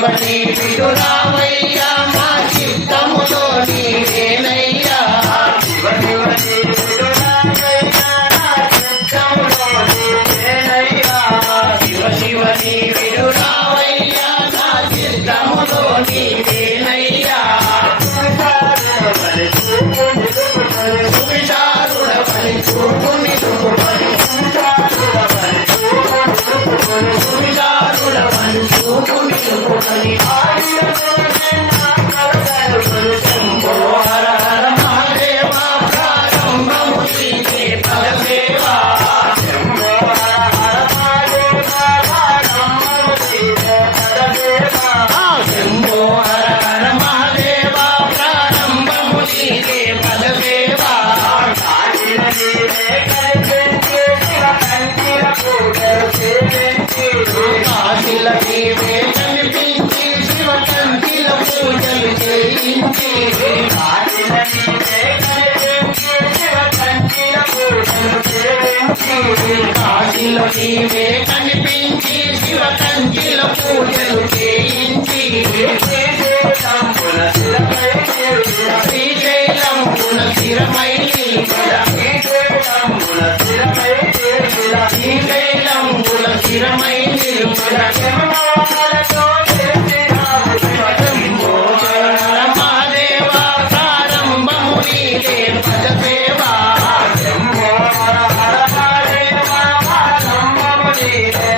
జీవజీవితుల we are. కాశీలో నీవే కనిపించి శివ కంచిలో పూజలు చేయించి శ్రీశైలం పునశిరమై శ్రీశైలం పునశిరమై నిలుపడ रे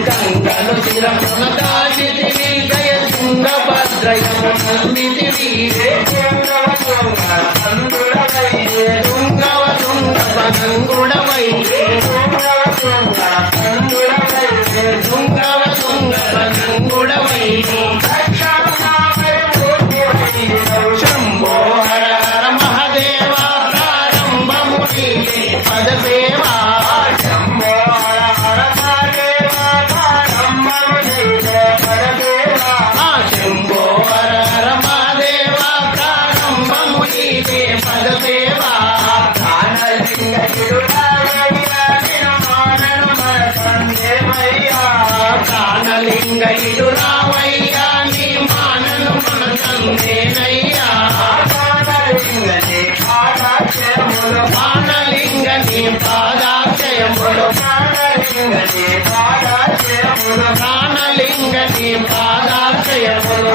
గంగను చిరమున దాచితివి జయ తుంగభద్రయము నందితివి తుంగవ తుంగవనంగుడవై తుంగవ తుంగవనంగుడవై లింగ నీ పాదాశయములు